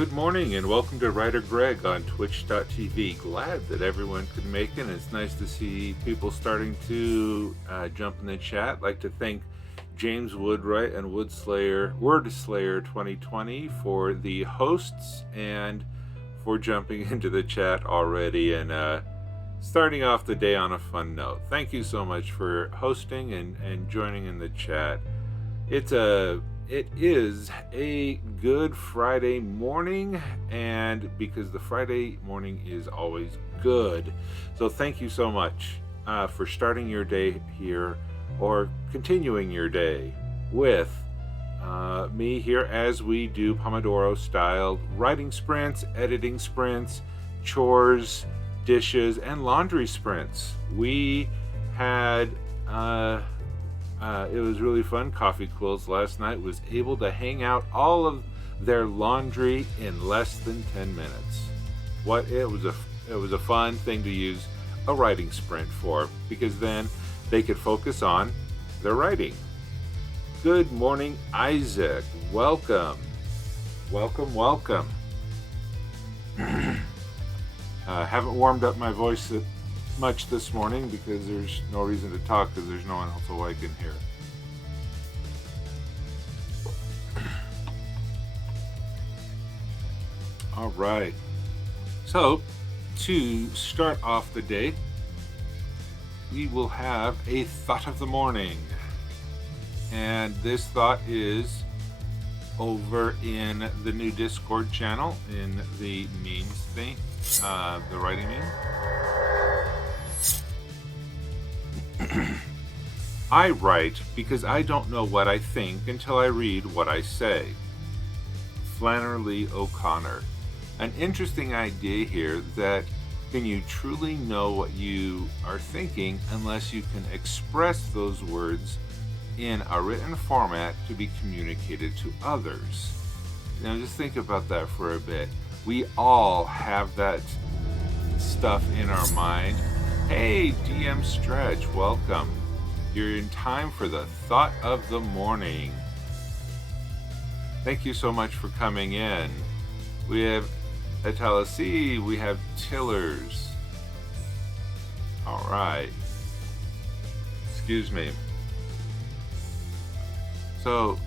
Good morning and welcome to WriterGreg on Twitch.tv. Glad that everyone could make it. It's nice to see people starting to jump in the chat. I'd like to thank James Woodwright and Wordslayer 2020 for the hosts and for jumping into the chat already and starting off the day on a fun note. Thank you so much for hosting and joining in the chat. It is a good Friday morning, and because the Friday morning is always good. So thank you so much for starting your day here or continuing your day with me here as we do Pomodoro style writing sprints, editing sprints, chores, dishes, and laundry sprints. We had it was really fun. Coffee Quills last night was able to hang out all of their laundry in less than 10 minutes. It was a fun thing to use a writing sprint for, because then they could focus on their writing. Good morning, Isaac. Welcome. Haven't warmed up my voice much this morning because there's no reason to talk because there's no one else awake in here. All right. So, to start off the day, we will have a thought of the morning. And this thought is over in the new Discord channel in the memes thing, the writing meme. I write because I don't know what I think until I read what I say. Flannery O'Connor. An interesting idea here that can you truly know what you are thinking unless you can express those words in a written format to be communicated to others. Now just think about that for a bit. We all have that stuff in our mind. Hey, DM Stretch, welcome. You're in time for the thought of the morning. Thank you so much for coming in. We have Atalasi, we have Tillers. All right. Excuse me. So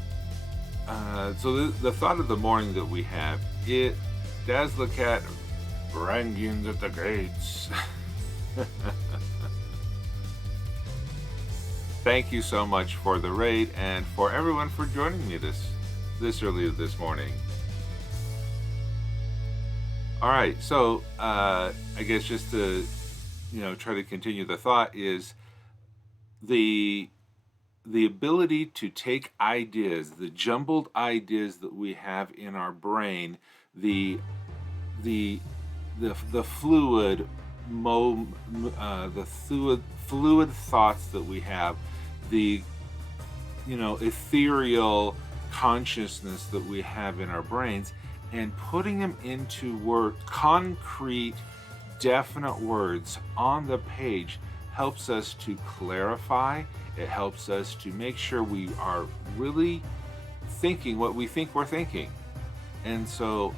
the thought of the morning that we have, it Dazzlecat Rangins at the gates. Thank you so much for the raid and for everyone for joining me this early this morning. All right, so I guess just to try to continue the thought is the ability to take ideas, the jumbled ideas that we have in our brain, the fluid fluid thoughts that we have, the ethereal consciousness that we have in our brains, and putting them into concrete, definite words on the page helps us to clarify. It helps us to make sure we are really thinking what we think we're thinking. And so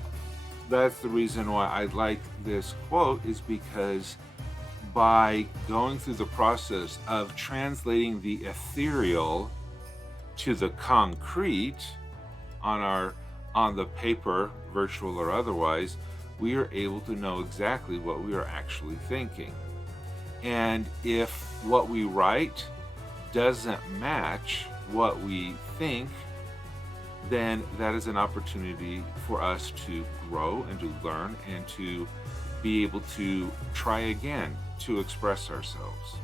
that's the reason why I like this quote, is because by going through the process of translating the ethereal to the concrete on the paper, virtual or otherwise, we are able to know exactly what we are actually thinking. And if what we write doesn't match what we think, then that is an opportunity for us to grow and to learn and to be able to try again to express ourselves.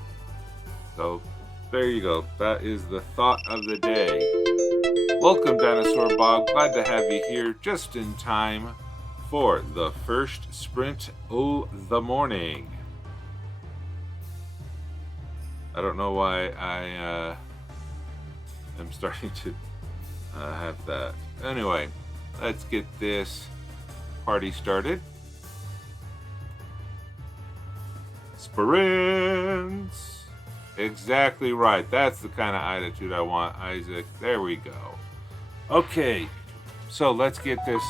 So there you go. That is the thought of the day. Welcome, Dinosaur Bob. Glad to have you here just in time for the first sprint of the morning. I don't know why I am starting to have that. Anyway, let's get this party started. Sprints. Exactly right. That's the kind of attitude I want, Isaac. There we go. Okay, so let's get this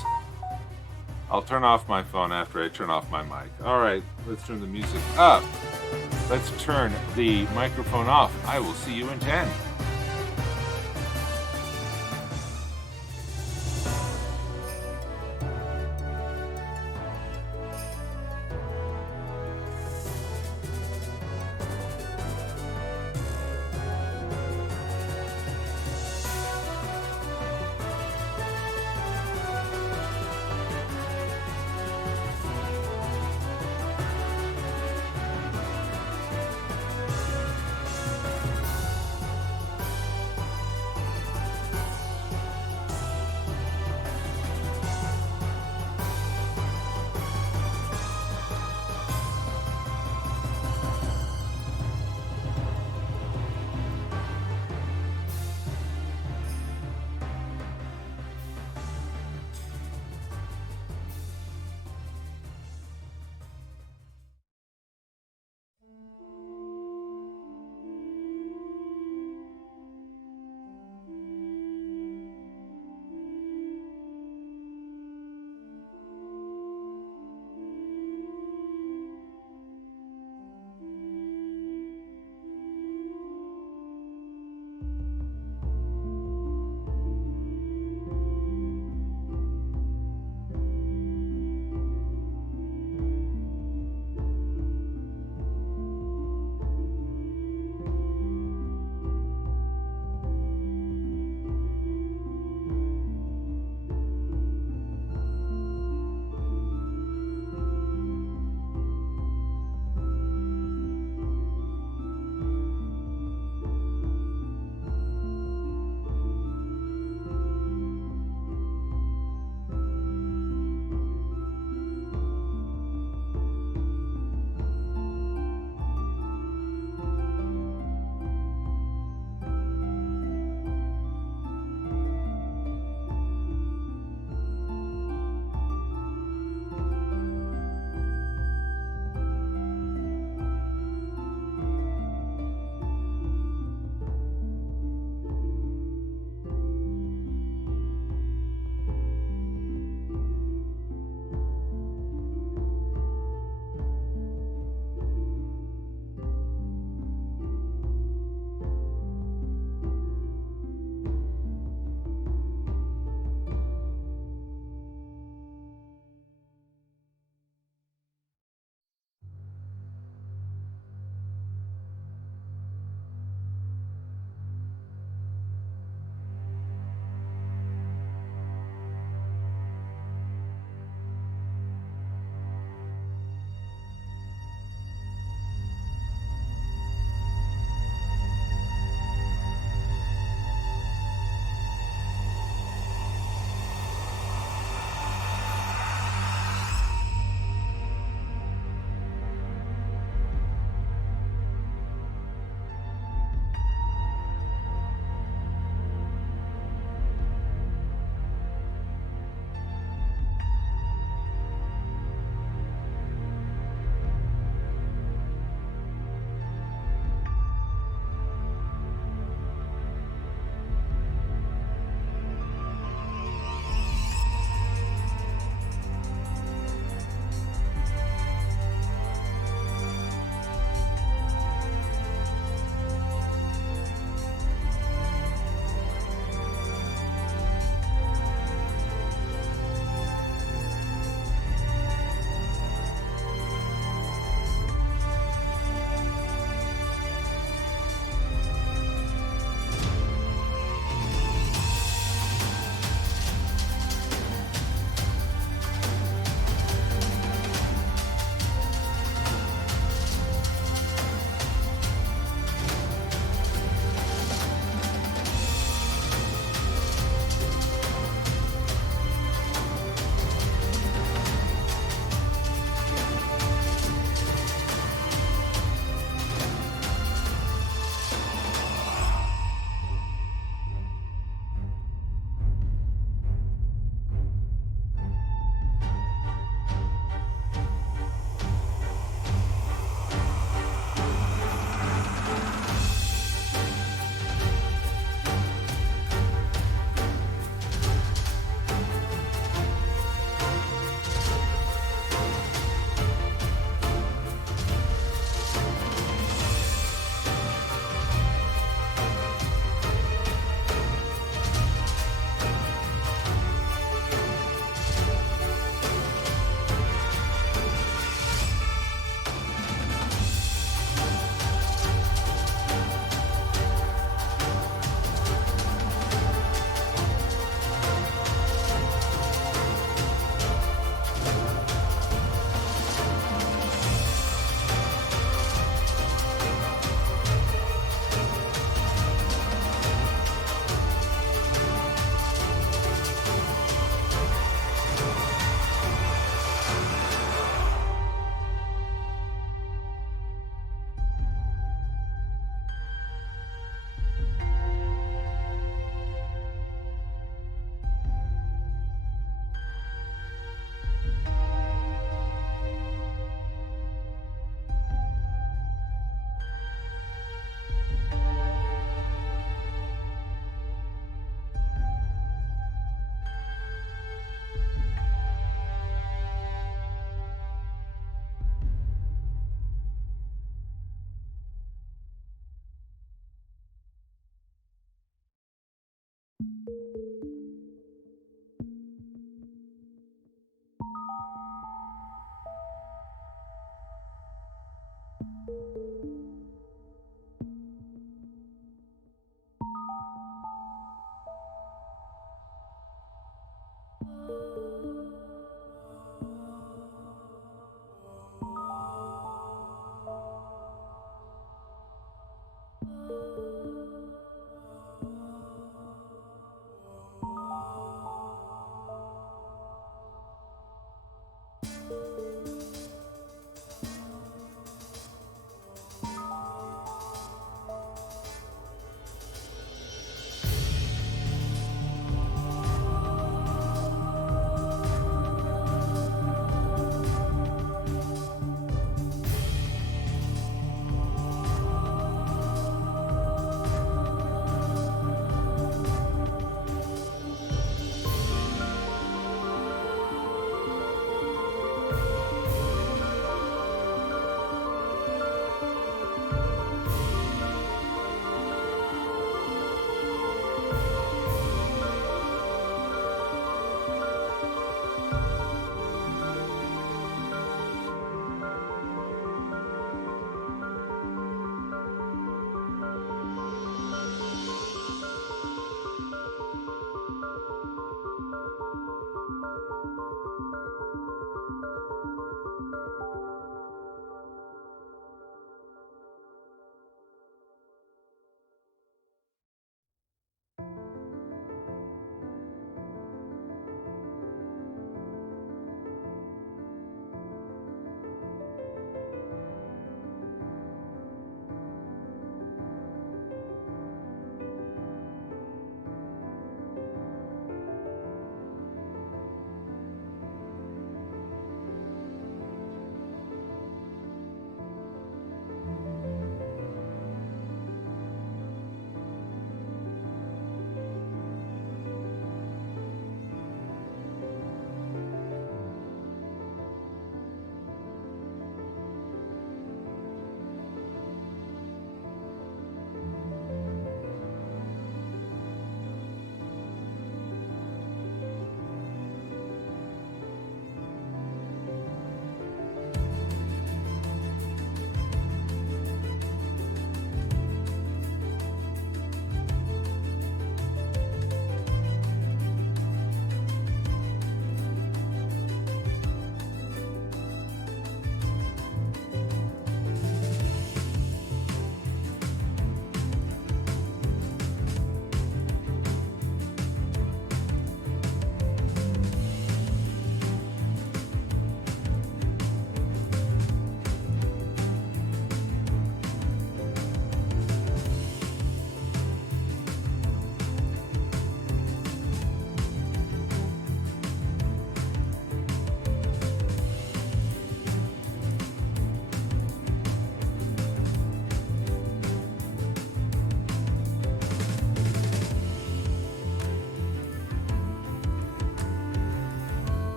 I'll turn off my phone after I turn off my mic. All right, let's turn the music up. Let's turn the microphone off. I will see you in 10.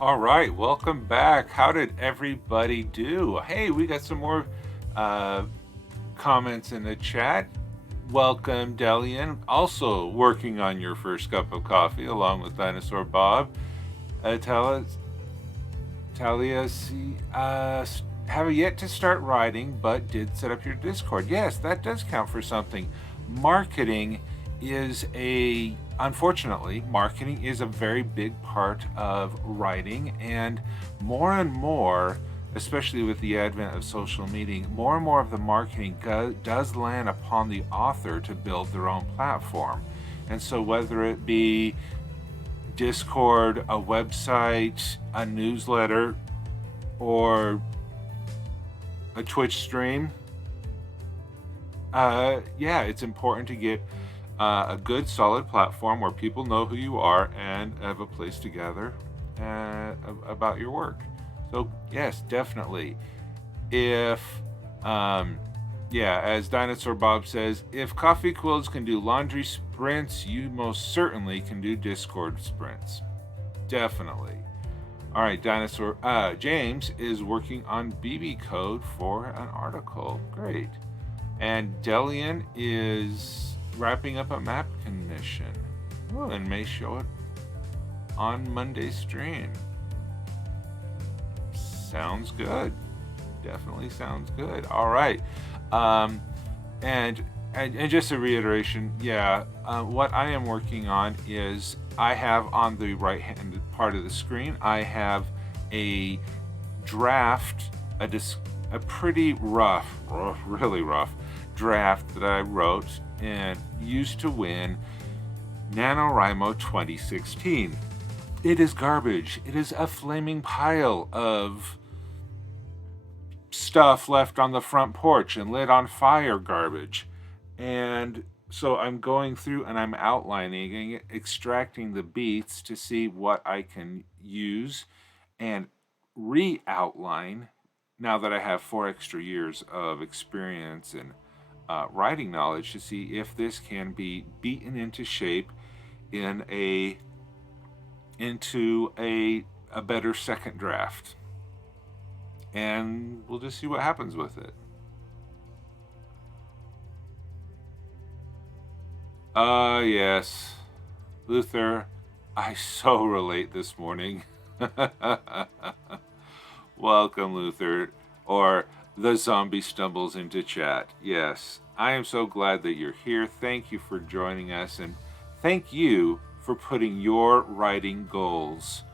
All right, welcome back. How did everybody do? Hey, we got some more comments in the chat. Welcome, Delian. Also working on your first cup of coffee, along with Dinosaur Bob. Talia, have yet to start writing, but did set up your Discord. Yes, that does count for something. Marketing is unfortunately, marketing is a very big part of writing, and more, especially with the advent of social media, more and more of the marketing does land upon the author to build their own platform. And so whether it be Discord, a website, a newsletter, or a Twitch stream, it's important to get a good solid platform where people know who you are and have a place to gather about your work. So yes, definitely. If yeah, as Dinosaur Bob says, if Coffee Quills can do laundry sprints, you most certainly can do Discord sprints. Definitely. All right, James is working on BB code for an article. Great. And Delian is wrapping up a map commission. Oh, and may show it on Monday's stream. Sounds good. Definitely sounds good. All right. And just a reiteration, what I am working on is I have on the right-hand part of the screen, I have a draft, a pretty rough, really rough draft that I wrote and used to win NaNoWriMo 2016. It is garbage. It is a flaming pile of stuff left on the front porch and lit on fire garbage. And so I'm going through and I'm outlining, extracting the beats to see what I can use and re-outline now that I have 4 extra years of experience and writing knowledge to see if this can be beaten into shape into a better second draft. And we'll just see what happens with it. Yes. Luther, I so relate this morning. Welcome, Luther. Or the zombie stumbles into chat. Yes, I am so glad that you're here. Thank you for joining us. And thank you for putting your writing goals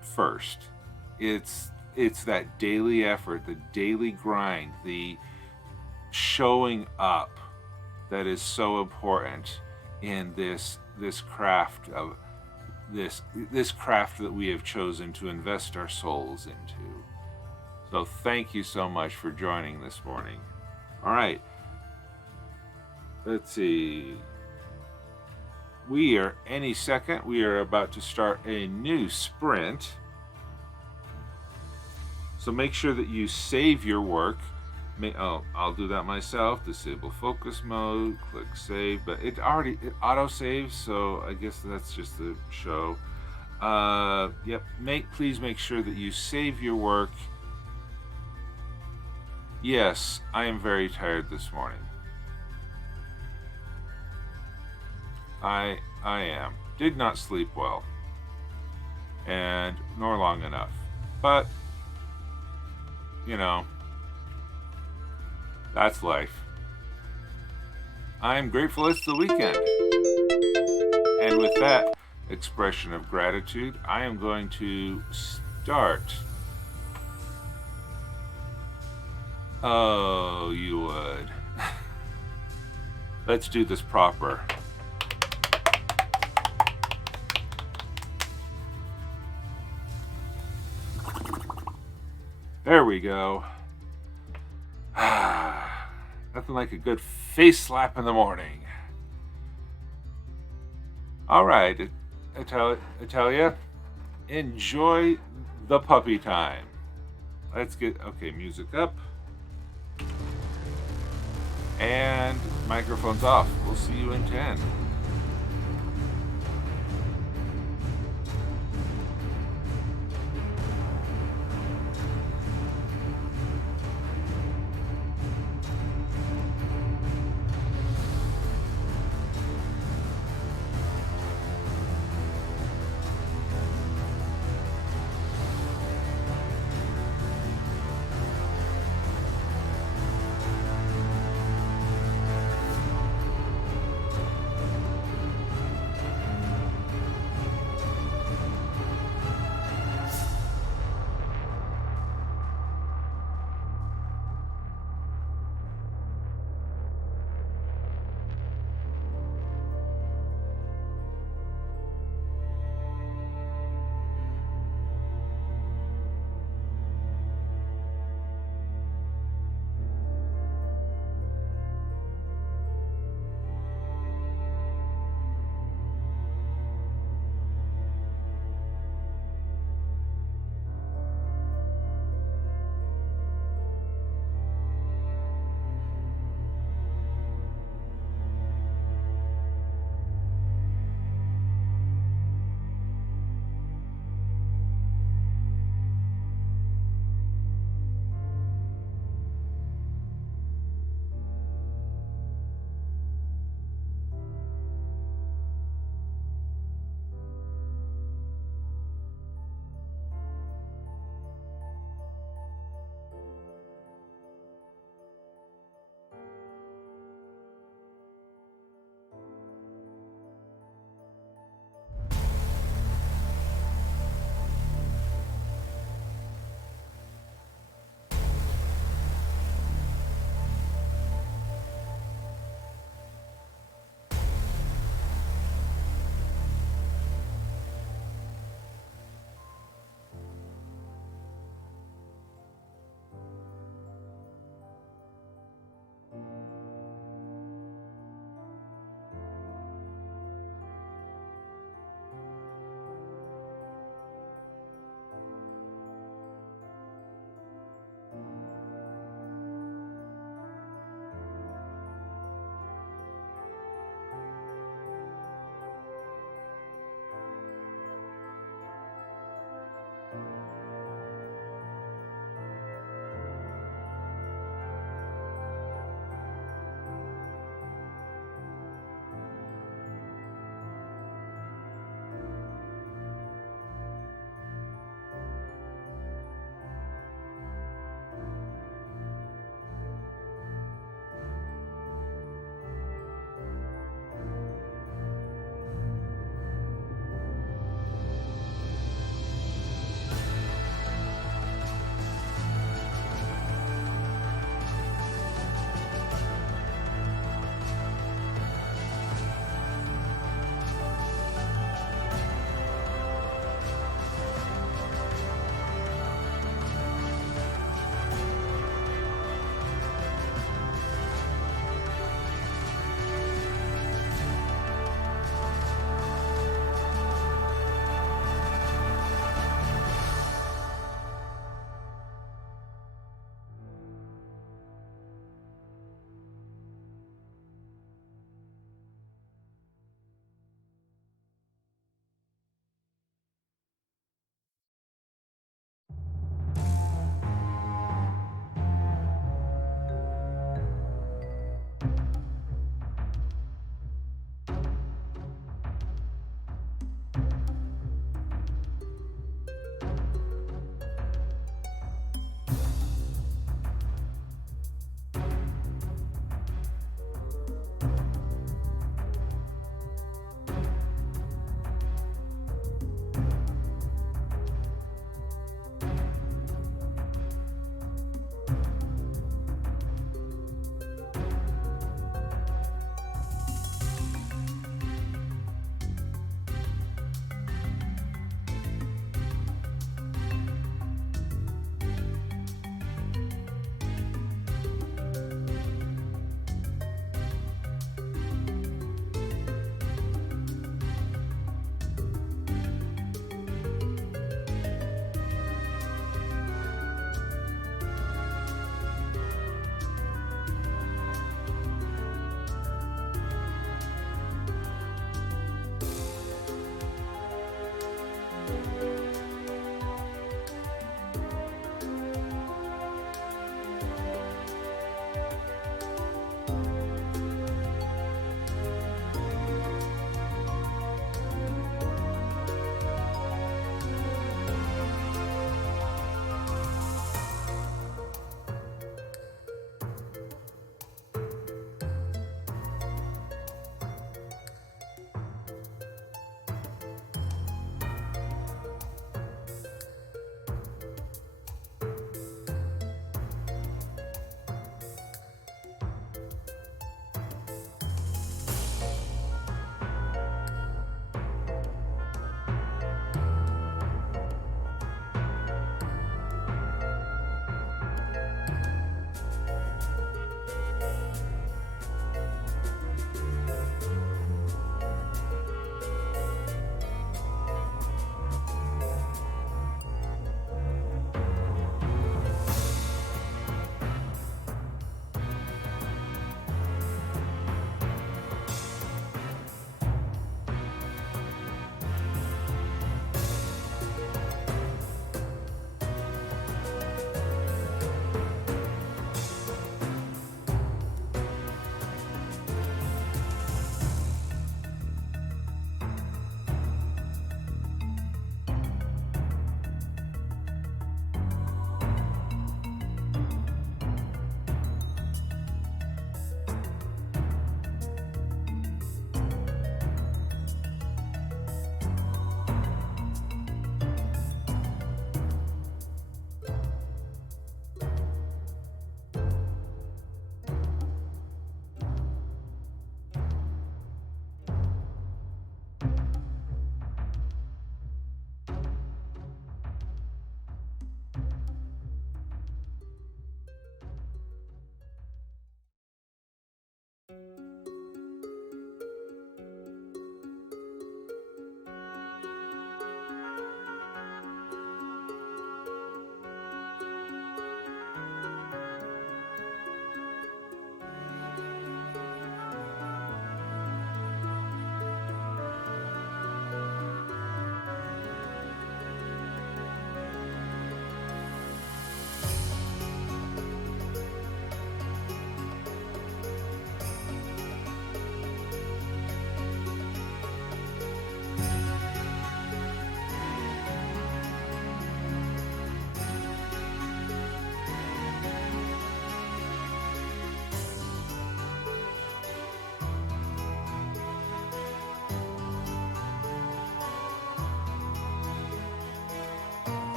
first. It's that daily effort, the daily grind, the showing up that is so important in this craft of this craft that we have chosen to invest our souls into. So thank you so much for joining this morning. All right. Let's see. Any second, we are about to start a new sprint. So make sure that you save your work. I'll do that myself. Disable focus mode, click save, but it auto saves, so I guess that's just the show. Yep, please make sure that you save your work. Yes, I am very tired this morning. I am. Did not sleep well. And nor long enough. But that's life. I'm grateful it's the weekend. And with that expression of gratitude, I am going to start. Oh, you would. Let's do this proper. There we go. Nothing like a good face slap in the morning. All right, Italia, enjoy the puppy time. Let's get, music up. And microphone's off. We'll see you in 10.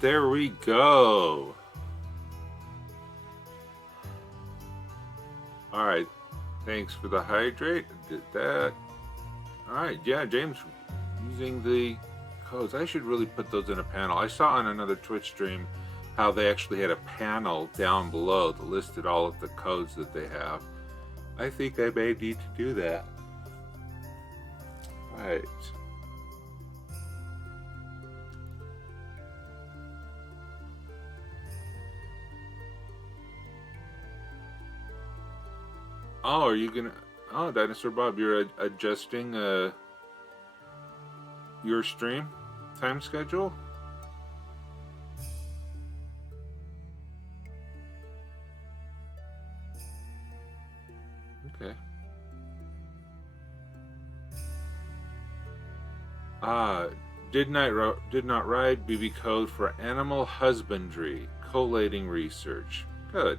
there we go. All right. Thanks for the hydrate. I did that. All right. Yeah, James using the codes. I should really put those in a panel. I saw on another Twitch stream how they actually had a panel down below that listed all of the codes that they have. I think I may need to do that. All right. Oh, are you gonna? Oh, Dinosaur Bob, you're adjusting your stream time schedule? Okay. Did not ride BB code for animal husbandry, collating research. Good.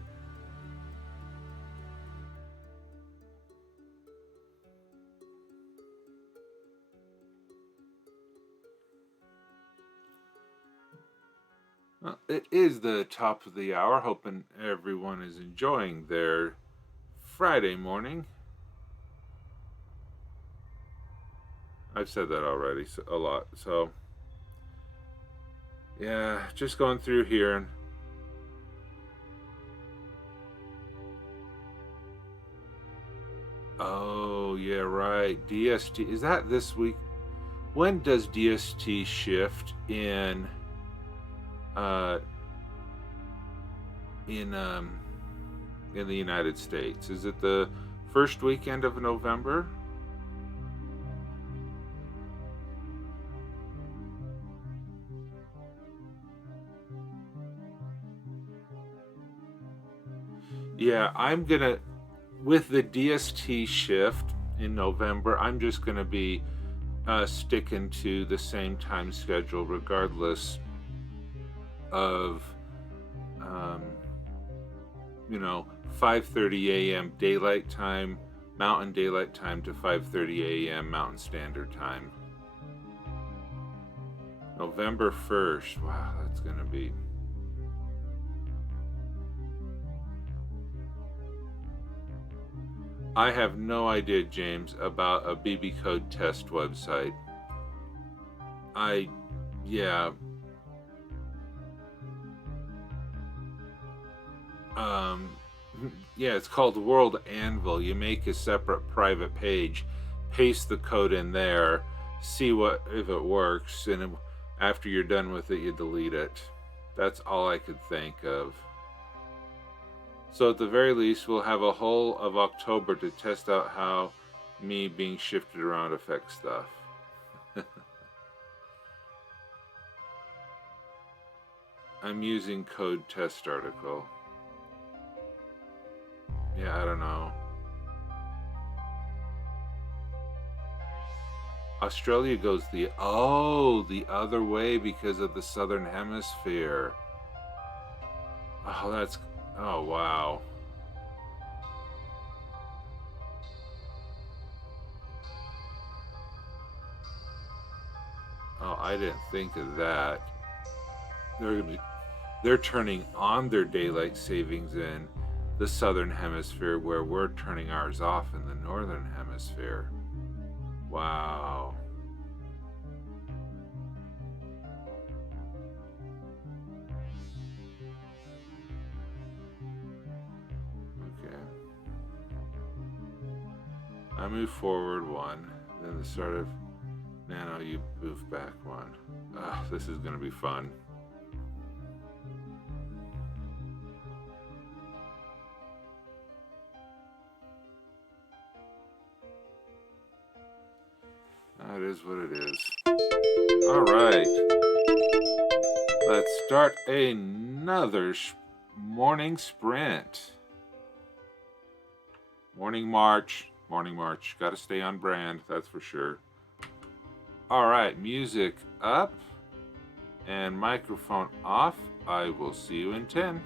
Well, it is the top of the hour. Hoping everyone is enjoying their Friday morning. I've said that already a lot. So, yeah, just going through here. And oh, yeah, right. DST. Is that this week? When does DST shift in the United States? Is it the first weekend of November? Yeah, I'm gonna, with the DST shift in November, I'm just gonna be sticking to the same time schedule regardless of 5:30 a.m. daylight time, Mountain Daylight Time, to 5:30 a.m. Mountain Standard Time. November 1st. Wow, that's gonna be. I have no idea, James, about a BB code test website. Yeah. Yeah, it's called World Anvil. You make a separate private page, paste the code in there, see if it works, and after you're done with it, you delete it. That's all I could think of. So at the very least, we'll have a whole of October to test out how me being shifted around affects stuff. I'm using code test article. Yeah, I don't know. Australia goes the other way because of the southern hemisphere. Oh wow. Oh, I didn't think of that. They're turning on their daylight savings in the southern hemisphere, where we're turning ours off in the northern hemisphere. Wow. Okay. I move forward one, then the start of nano, you move back one. This is going to be fun. That is what it is. All right. Let's start another morning sprint. Morning march. Morning march. Got to stay on brand, that's for sure. All right, music up and microphone off. I will see you in 10.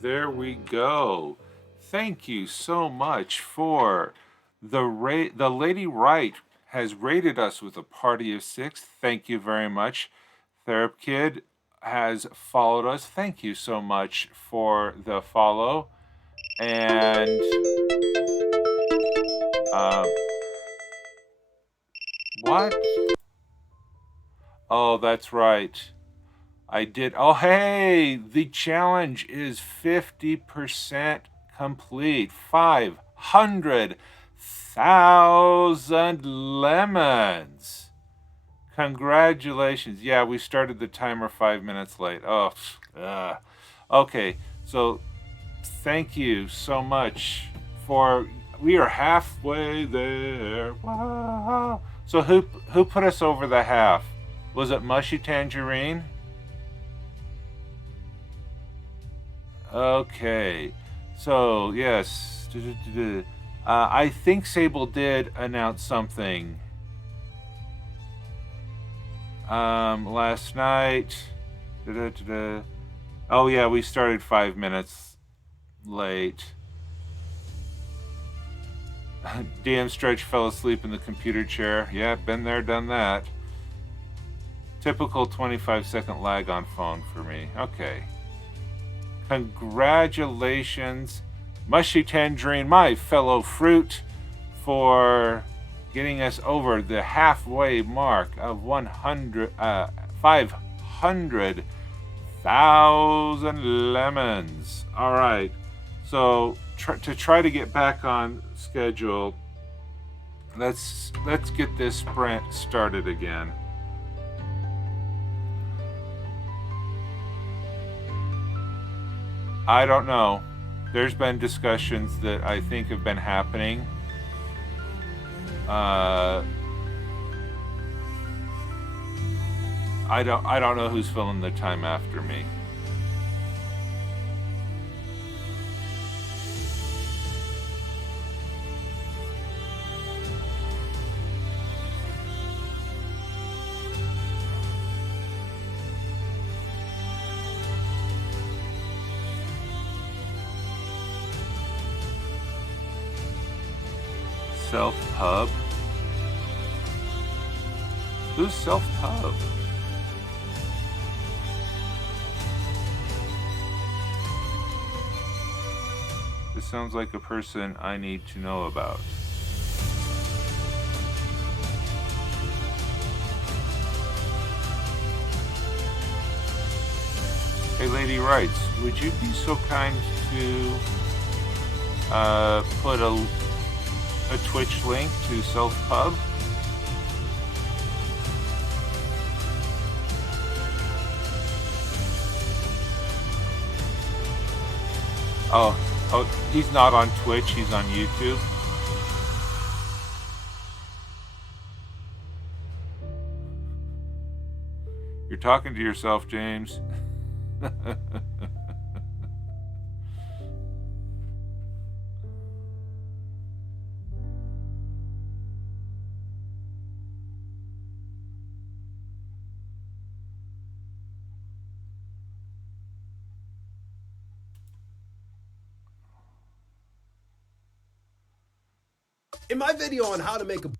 There we go. Thank you so much for the Lady Wright has rated us with a party of 6. Thank you very much. Therap Kid has followed us. Thank you so much for the follow. And what? Oh, that's right. I did. Oh, hey, the challenge is 50% complete. 500,000 lemons. Congratulations. Yeah, we started the timer 5 minutes late. Oh, okay. So thank you so much we are halfway there. Wow. So who put us over the half? Was it Mushy Tangerine? Okay, so yes, I think Sable did announce something last night. Oh yeah, we started 5 minutes late. DM Stretch fell asleep in the computer chair. Yeah, been there, done that. Typical 25-second lag on phone for me. Okay. Congratulations, Mushy Tangerine, my fellow fruit, for getting us over the halfway mark of 500,000 lemons. All right, so to try to get back on schedule, let's get this sprint started again. I don't know. There's been discussions that I think have been happening. I don't know who's filling the time after me. Self-pub? Who's self-pub? This sounds like a person I need to know about. Hey, Lady Wrights, would you be so kind to put a Twitch link to Self-Pub? Oh, he's not on Twitch, he's on YouTube. You're talking to yourself, James. In my video on how to make a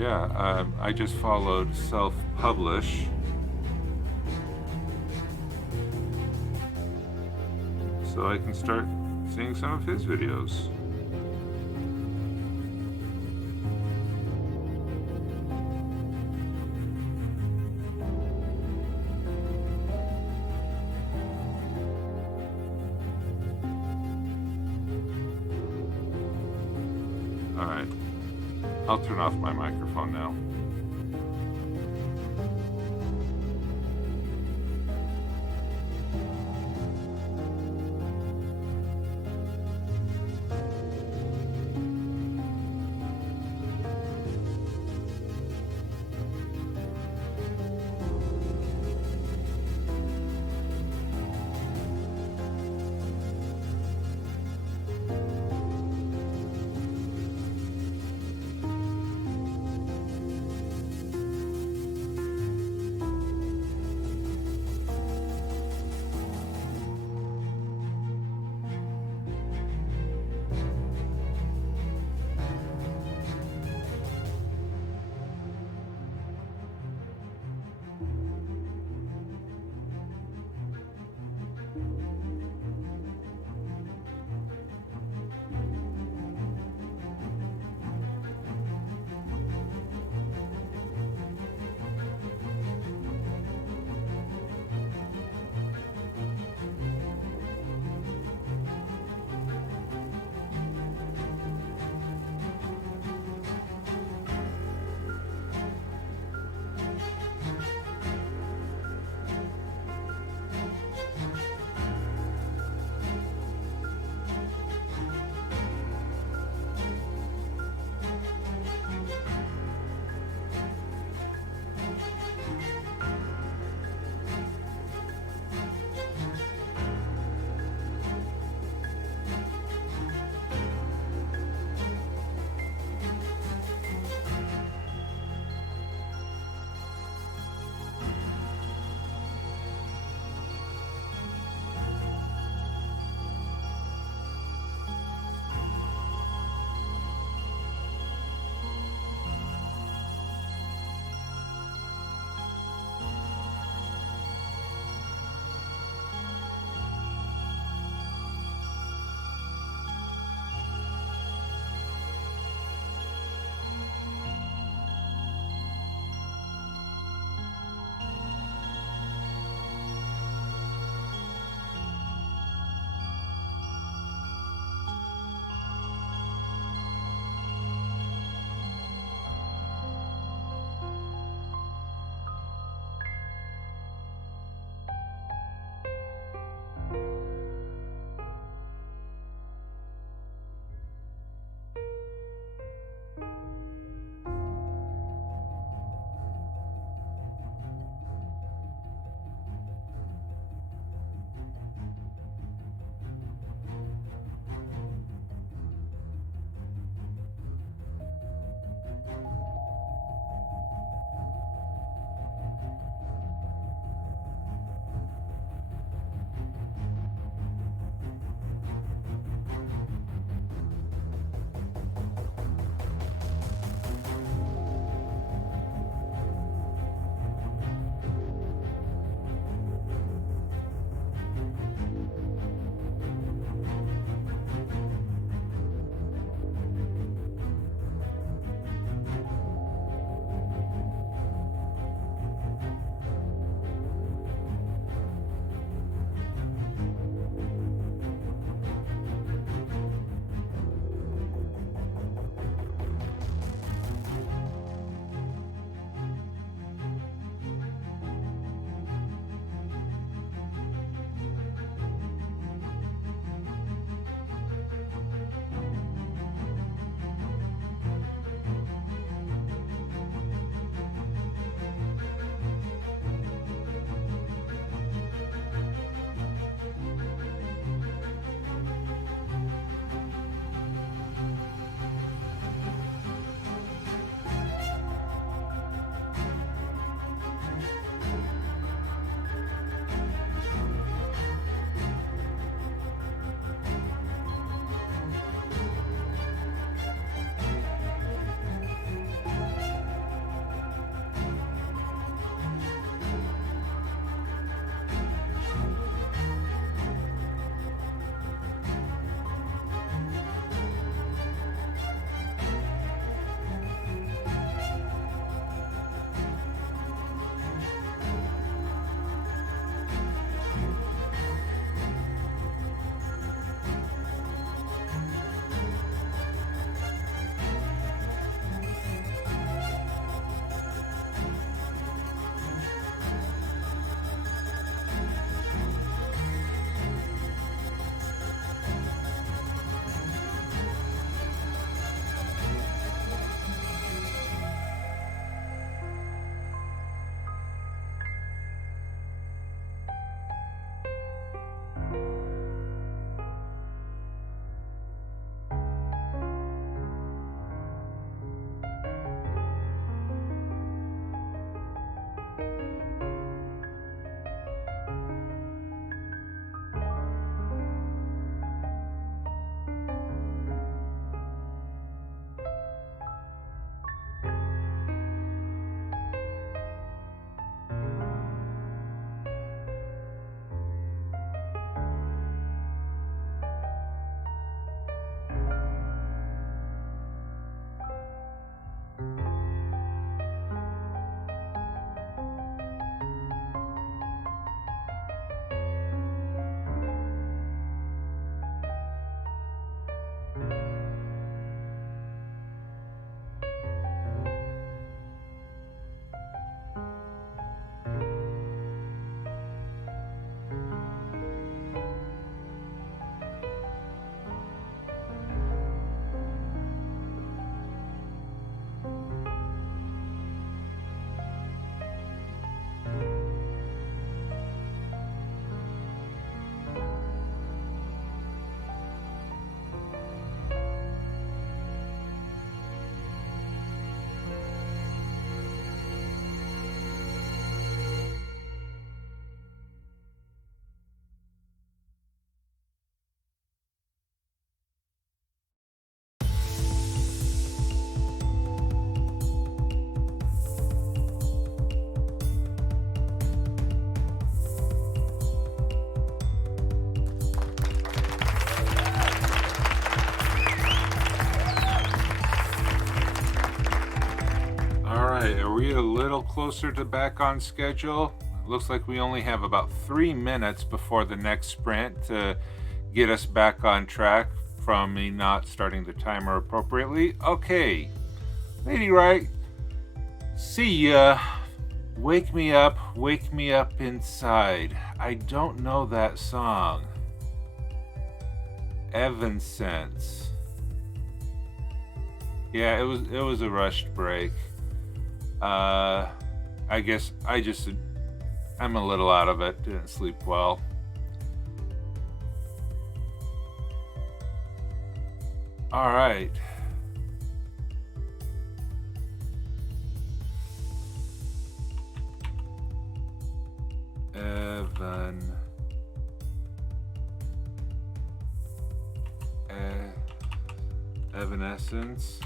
Yeah, I just followed Self-Publish. So I can start seeing some of his videos. I'll turn off my microphone now. right, are we a little closer to back on schedule? Looks like we only have about 3 minutes before the next sprint to get us back on track from me not starting the timer appropriately. Okay, Lady Wright, see ya. Wake me up inside. I don't know that song. Evanescence. Yeah, it was a rushed break. I guess I'm a little out of it. Didn't sleep well. All right. Evanescence.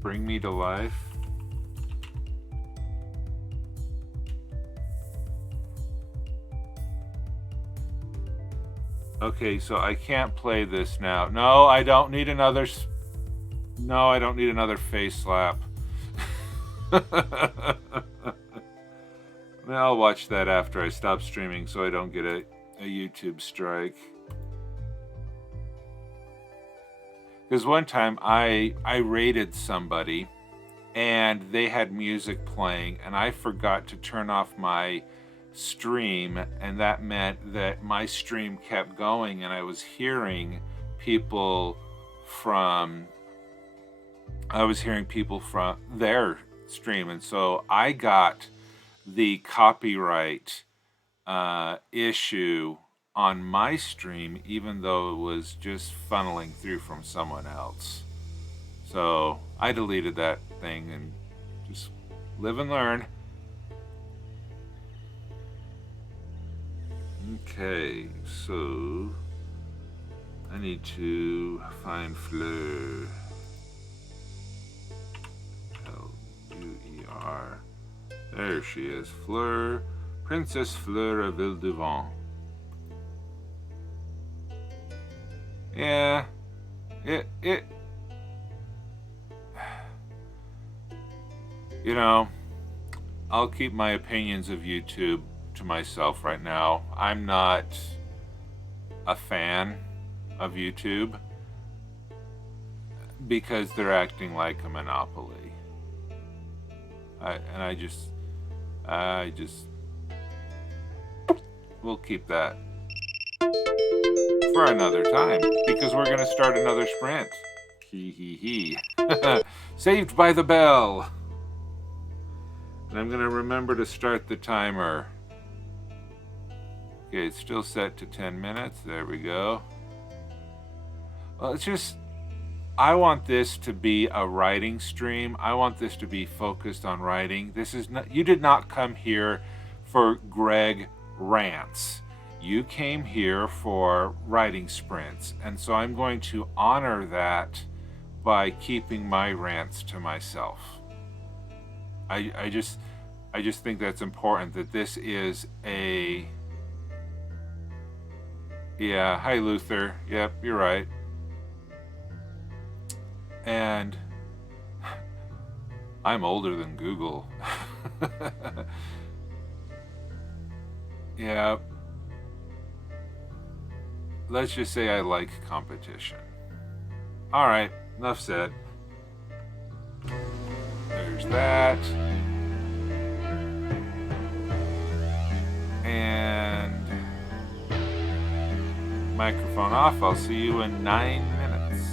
Bring Me to Life. Okay, so I can't play this now. No, I don't need another. No, I don't need another face slap. I'll watch that after I stop streaming so I don't get a YouTube strike. Because one time I raided somebody and they had music playing and I forgot to turn off my stream, and that meant that my stream kept going and I was hearing people from their stream, and so I got the copyright issue on my stream even though it was just funneling through from someone else. So I deleted that thing and just live and learn. Okay, so I need to find Fleur. L-U-E-R. There she is, Fleur, Princess Fleur of Ville-du-Vent. Yeah, you know, I'll keep my opinions of YouTube to myself right now. I'm not a fan of YouTube because they're acting like a monopoly. I just we'll keep that for another time because we're gonna start another sprint. Hee hee hee. Saved by the bell. And I'm gonna remember to start the timer. Okay, it's still set to 10 minutes. There we go. Well, I want this to be a writing stream. I want this to be focused on writing. You did not come here for Greg rants. You came here for writing sprints. And so I'm going to honor that by keeping my rants to myself. I just think that's important, that this is a... Yeah, hi Luther. Yep, you're right. And I'm older than Google. Yeah. Let's just say I like competition. All right, enough said. There's that. And microphone off. I'll see you in 9 minutes.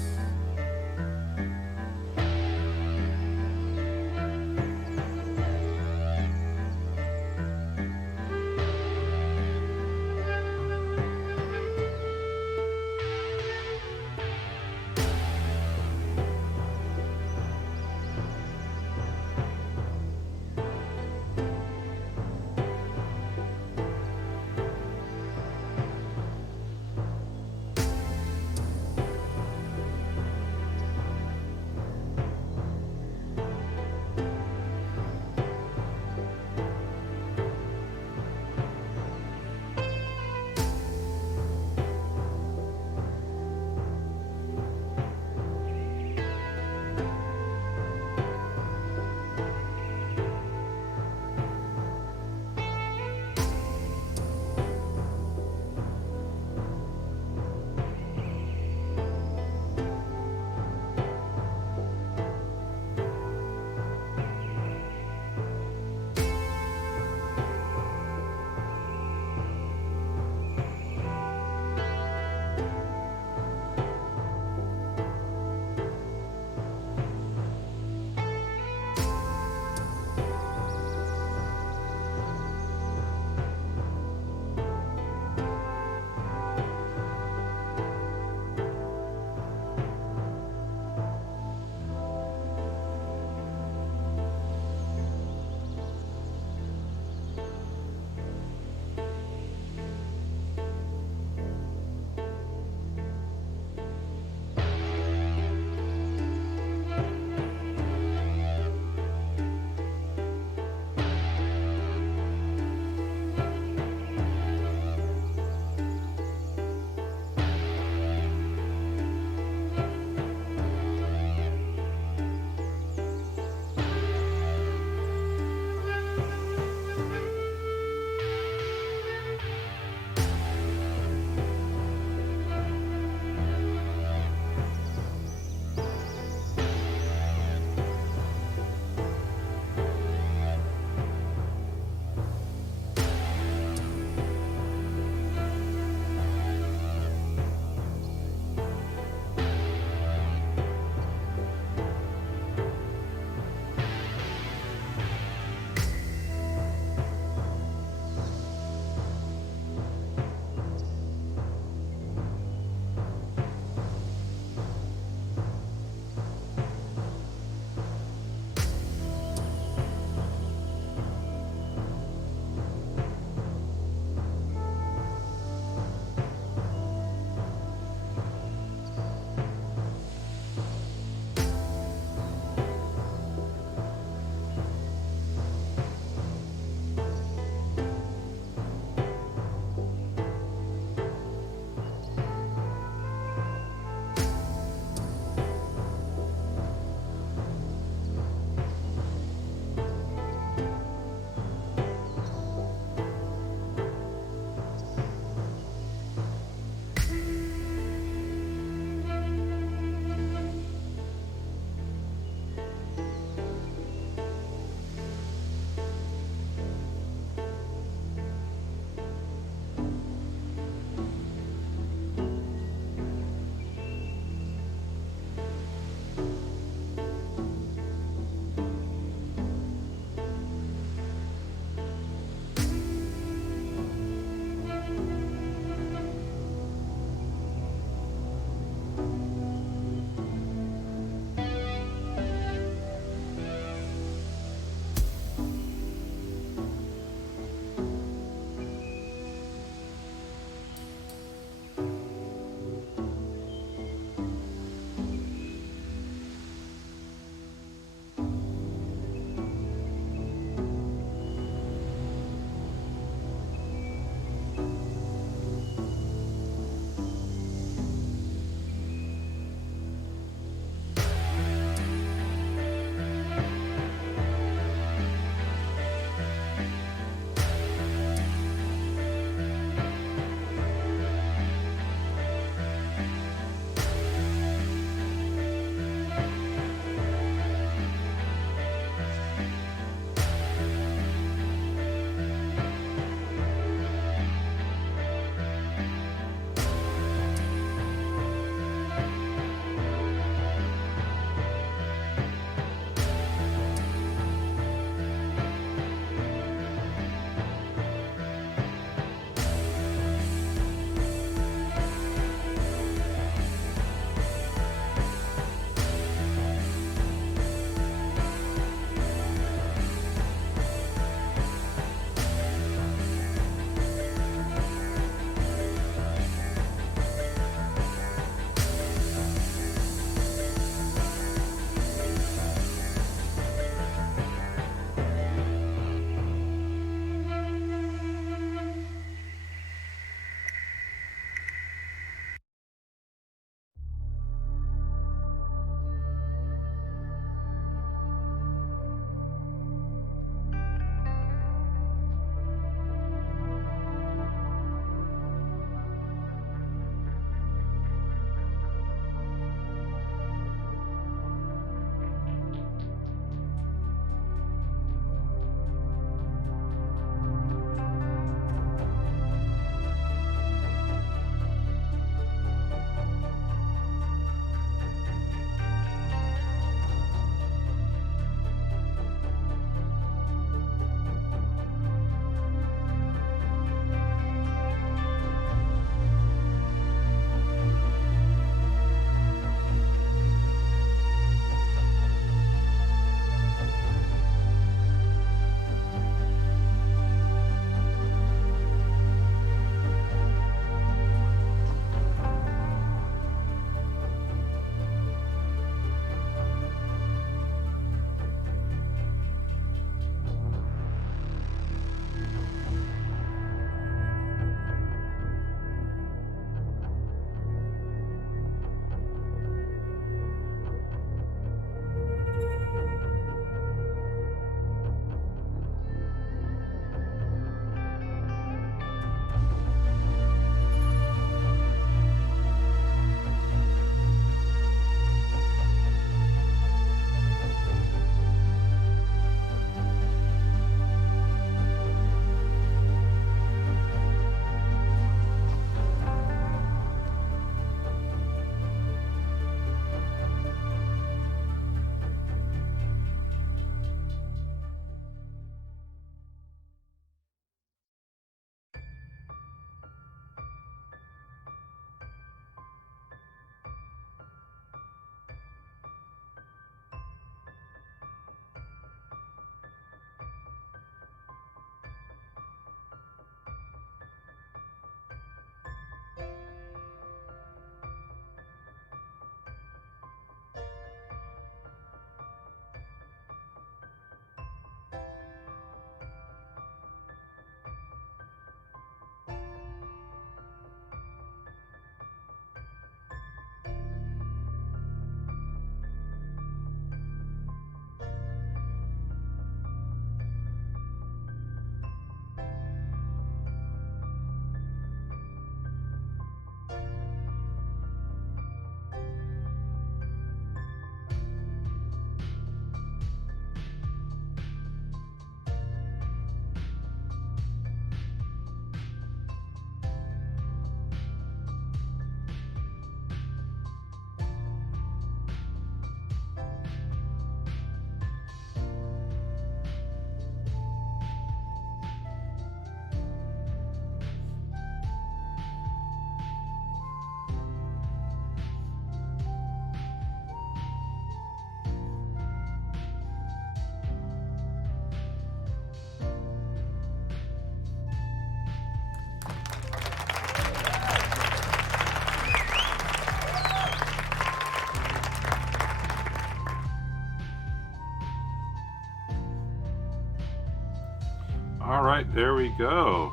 All right, there we go.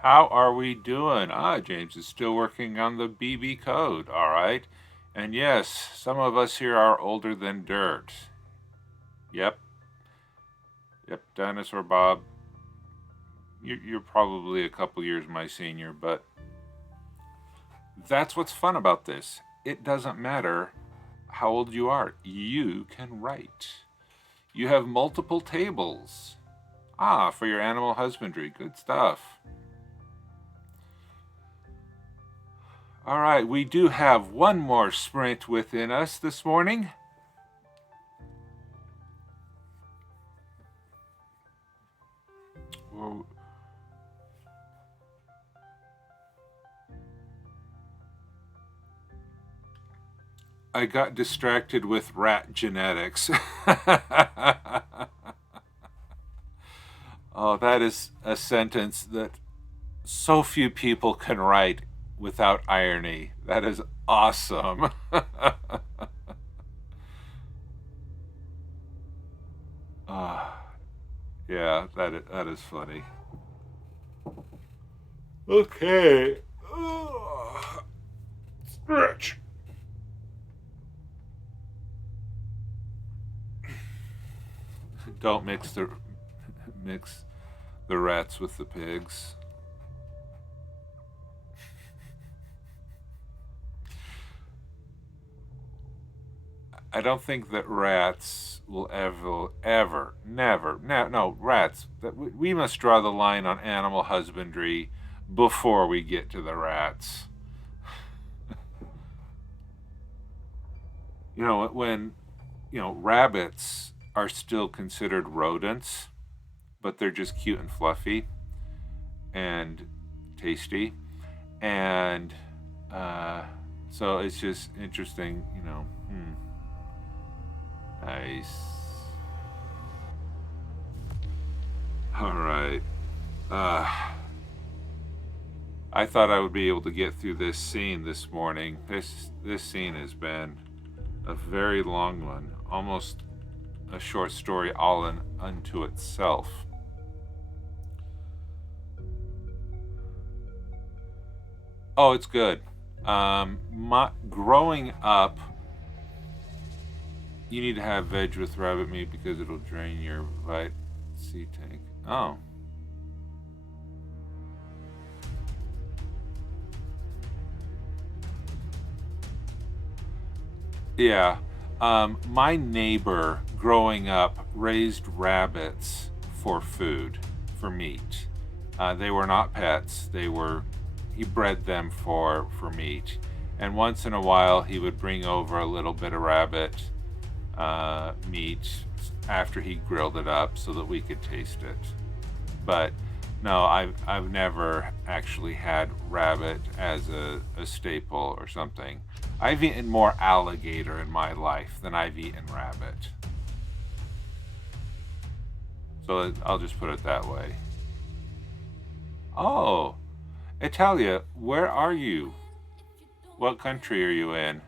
How are we doing? James is still working on the BB code. All right. And yes, some of us here are older than dirt. Yep. Yep, Dinosaur Bob. You're probably a couple years my senior, but that's what's fun about this. It doesn't matter how old you are. You can write. You have multiple tables. For your animal husbandry. Good stuff. All right, we do have one more sprint within us this morning. I got distracted with rat genetics. Oh, that is a sentence that so few people can write without irony. That is awesome. Yeah, that is funny. Okay. Stretch. Don't mix the rats with the pigs. I don't think that rats will ever, never, no, rats. That we must draw the line on animal husbandry before we get to the rats. When rabbits are still considered rodents, but they're just cute and fluffy and tasty, and so it's just interesting, Nice. All right. I thought I would be able to get through this scene this morning. This scene has been a very long one, almost a short story all unto itself. Oh, it's good. Growing up, you need to have veg with rabbit meat because it'll drain your vitamin C tank. Oh. Yeah. My neighbor growing up raised rabbits for food, for meat. They were not pets. He bred them for meat. And once in a while he would bring over a little bit of rabbit meat after he grilled it up so that we could taste it. But no, I've never actually had rabbit as a staple or something. I've eaten more alligator in my life than I've eaten rabbit. So I'll just put it that way. Oh, Italia, where are you? What country are you in?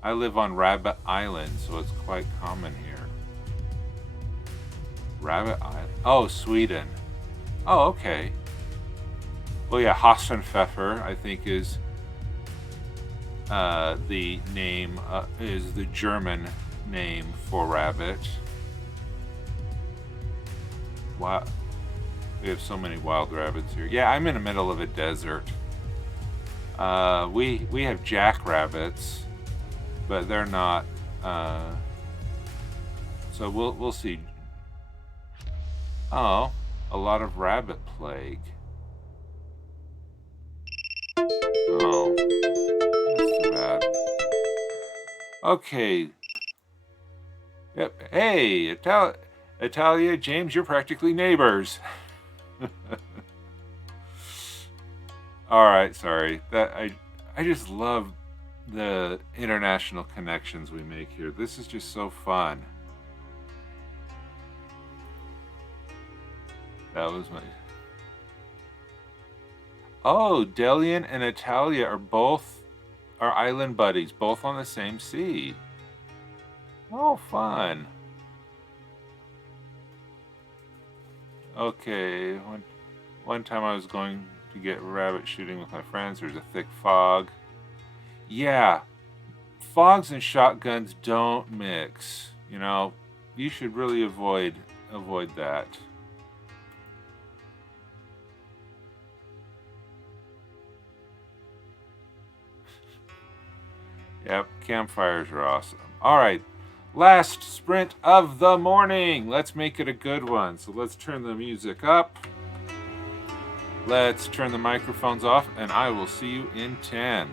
I live on Rabbit Island, so it's quite common here. Rabbit Island? Oh, Sweden. Oh, okay. Well, yeah, Hassenpfeffer, I think, is the name, is the German name for rabbit. Wow. We have so many wild rabbits here. Yeah, I'm in the middle of a desert. We have jackrabbits, but they're not. So we'll see. Oh, a lot of rabbit plague. Oh, that's too bad. Okay. Yep. Hey, Italia, James, you're practically neighbors. All right, sorry. I just love the international connections we make here. This is just so fun. That was my... Oh, Delian and Italia are island buddies, both on the same sea. Oh, fun. Okay, one time I was going to get rabbit shooting with my friends. There's a thick fog. Yeah, fogs and shotguns don't mix. You know, you should really avoid that. Yep, campfires are awesome. All right, last sprint of the morning. Let's make it a good one. So let's turn the music up. Let's turn the microphones off, and I will see you in 10.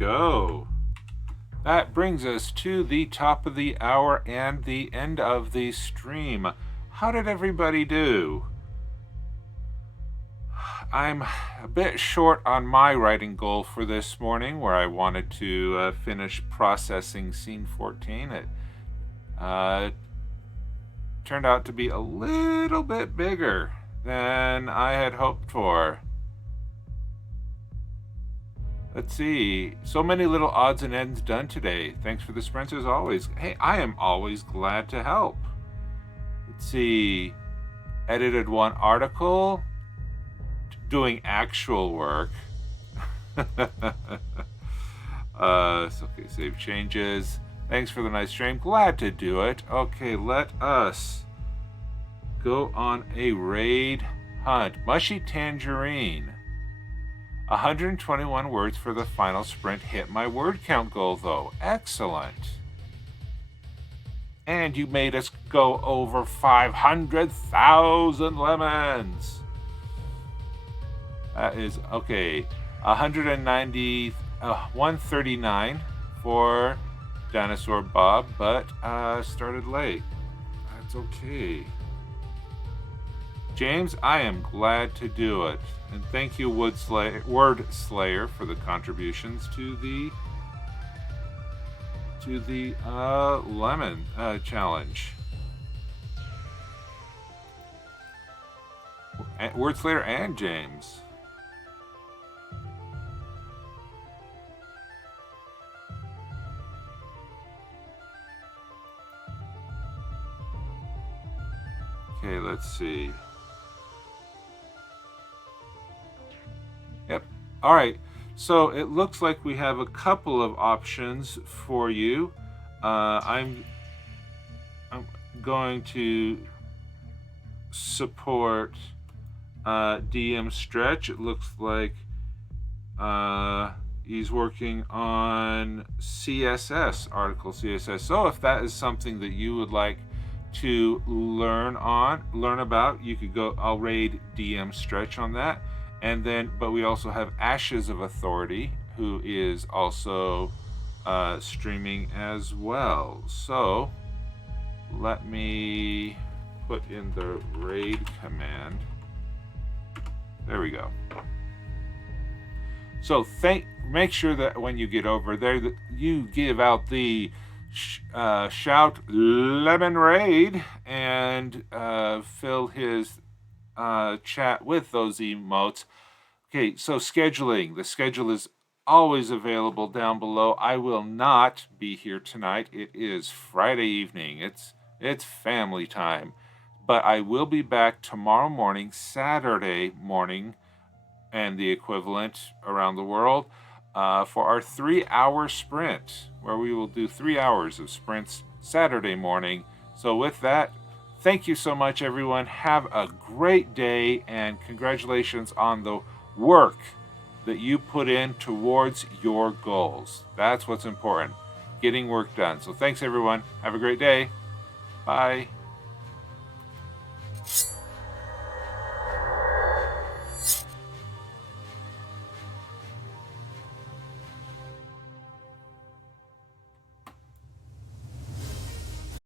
go. That brings us to the top of the hour and the end of the stream. How did everybody do? I'm a bit short on my writing goal for this morning, where I wanted to finish processing scene 14. It turned out to be a little bit bigger than I had hoped for. Let's see. So many little odds and ends done today. Thanks for the sprints as always. Hey, I am always glad to help. Let's see. Edited one article. Doing actual work. Okay, save changes. Thanks for the nice stream. Glad to do it. Okay, let us go on a raid hunt. Mushy Tangerine. 121 words for the final sprint. Hit my word count goal, though. Excellent. And you made us go over 500,000 lemons. That is, okay, 139 for Dinosaur Bob, but started late. That's okay. James, I am glad to do it. And thank you, Word Slayer, for the contributions to the lemon challenge. Word Slayer and James. Okay, let's see. Yep. All right. So it looks like we have a couple of options for you. I'm going to support DM Stretch. It looks like he's working on CSS, article CSS. So if that is something that you would like to learn about, you could go. I'll raid DM Stretch on that. And then, but we also have Ashes of Authority, who is also streaming as well. So let me put in the raid command. There we go. So make sure that when you get over there, that you give out the shout lemon raid and fill his chat with those emotes. Okay, so scheduling. The schedule is always available down below. I will not be here tonight. It is Friday evening. It's family time. But I will be back tomorrow morning, Saturday morning, and the equivalent around the world, for our 3-hour sprint, where we will do 3 hours of sprints Saturday morning. So with that, thank you so much, everyone. Have a great day, and congratulations on the work that you put in towards your goals. That's what's important, getting work done. So thanks, everyone. Have a great day. Bye.